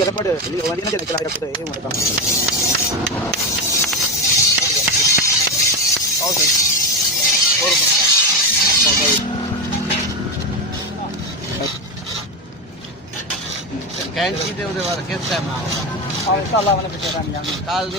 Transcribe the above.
Iya dapat deh. Ini orang ini aja nak aku tu. Ini mana kamu? Okay. कैंची दे उधर वाला किस time आओ? और इंशाल्लाह वाला बेचारा नहीं आने। काल दे